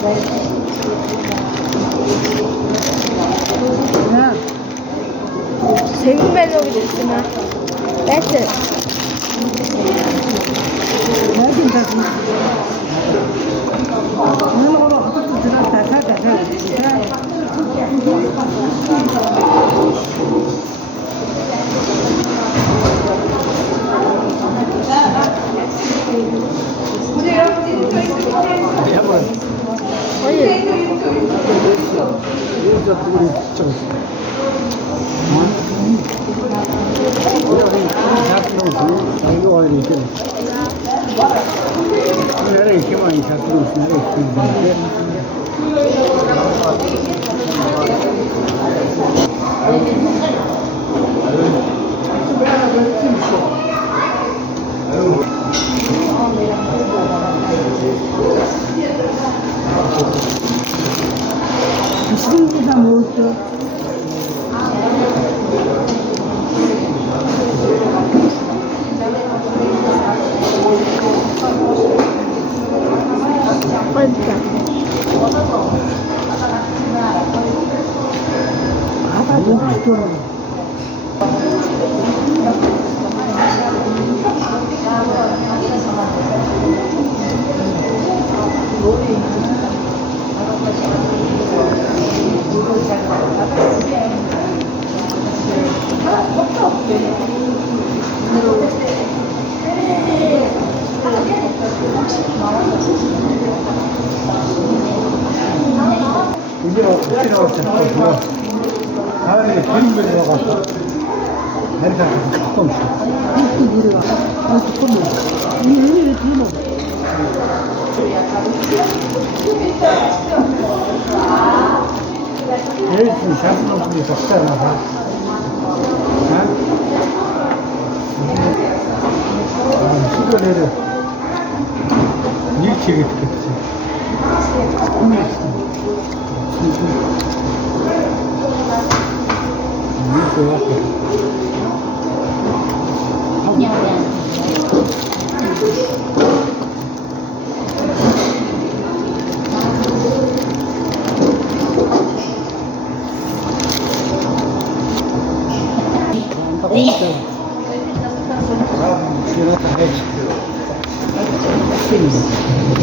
Сэгэн байна уу гэж хэлсэн аа. Байтал. Найдын тас. Нүүр хотод зэрэг тасаа. Ishingiza molto. Quanta? 이제 어떻게 나왔죠? 다음에 기름을 넣어서 내가 조금 이렇게 물어봐. 조금 이렇게 넣어. 열심히 잡는 분이 없잖아. 시골에를 일찍이 듣겠지. 이거